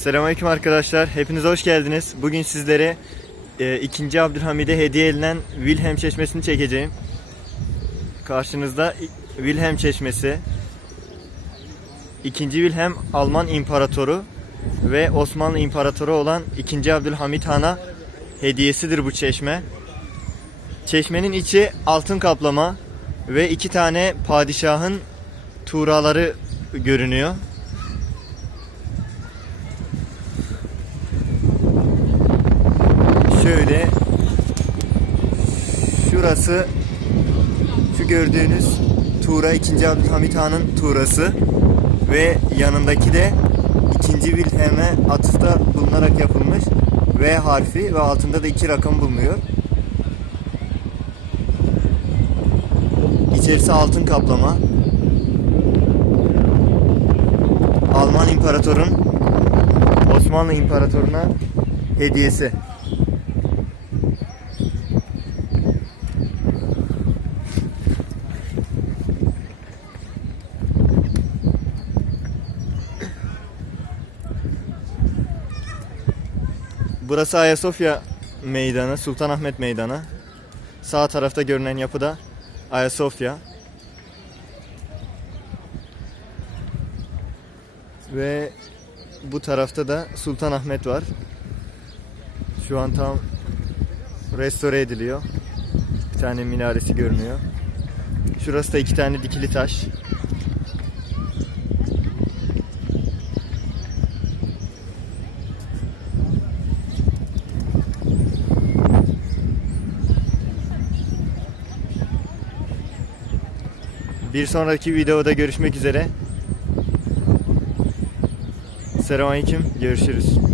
Selamünaleyküm arkadaşlar. Hepiniz hoş geldiniz. Bugün sizlere e, 2. Abdülhamid'e hediye edilen Wilhelm Çeşmesi'ni çekeceğim. Karşınızda Wilhelm Çeşmesi. 2. Wilhelm Alman İmparatoru ve Osmanlı İmparatoru olan 2. Abdülhamit Han'a hediyesidir bu çeşme. Çeşmenin içi altın kaplama ve iki tane padişahın tuğraları görünüyor. Şöyle şurası şu gördüğünüz Tuğra 2. Abdülhamit Han'ın Tuğrası ve yanındaki de 2. Wilhelm'e atıfta bulunarak yapılmış V harfi ve altında da iki rakam bulunuyor. İçerisi altın kaplama. Alman İmparator'un Osmanlı İmparatoruna hediyesi. Burası Ayasofya Meydanı, Sultanahmet Meydanı. Sağ tarafta görünen yapıda Ayasofya. Ve bu tarafta da Sultanahmet var. Şu an tam restore ediliyor. Bir tane minaresi görünüyor. Şurası da iki tane dikili taş. Bir sonraki videoda görüşmek üzere. Selamünaleyküm. Görüşürüz.